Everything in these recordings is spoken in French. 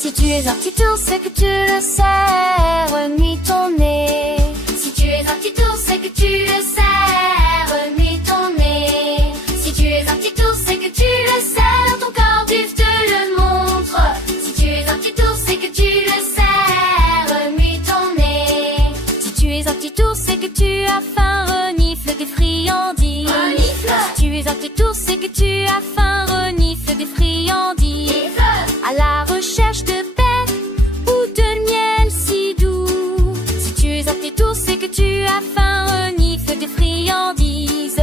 Si tu es un petit ours, c'est que tu le sais, remue ton nez. Si tu es un petit ours, c'est que tu le sais, remue ton nez. Si tu es un petit ours, c'est que tu le sais, dans ton corps vif te le montre. Si tu es un petit ours, c'est que tu le sais, remue ton nez. Si tu es un petit ours, c'est que tu as faim, renifle des friandises. Renifle. Si tu es un petit ours, c'est que tu as faim, renifle des friandises. À la recherche de paix ou de miel si doux. Si tu es un petit ours, c'est que tu as faim, renifle des friandises.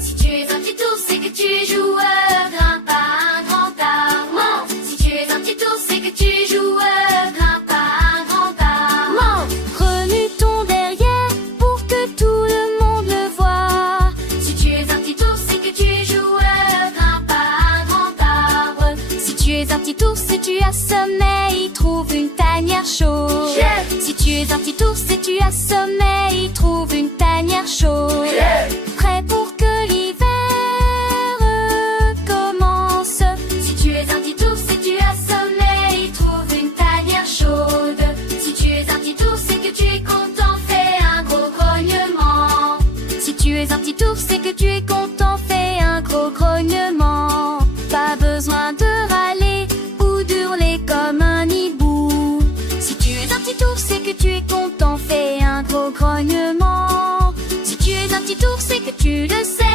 Si tu es un petit ours, c'est que tu es joueur, grimpe à un grand arbre. Si tu es un petit ours, c'est que tu es joueur, grimpe à un grand arbre. Remue ton derrière pour que tout le monde le voit. Si tu es un petit ours, c'est que tu es joueur, grimpe à un grand arbre. Si tu es un petit ours et tu as sommeil, trouve une tanière chaude. Si tu es un petit ours et tu as sommeil, trouve une tanière chaude. Prêt pour que l'hiver commence. Si tu es un petit ours et tu as sommeil, trouve une tanière chaude. Si tu es un petit ours et que tu es content, fais un gros grognement. Si tu es un petit ours et que tu es content, fais un gros grognement. Pas besoin de râler ou d'hurler comme un hibou. Si tu es un petit ours et que tu es content, fais un gros grognement. Si tu es un petit ours et que tu le sais,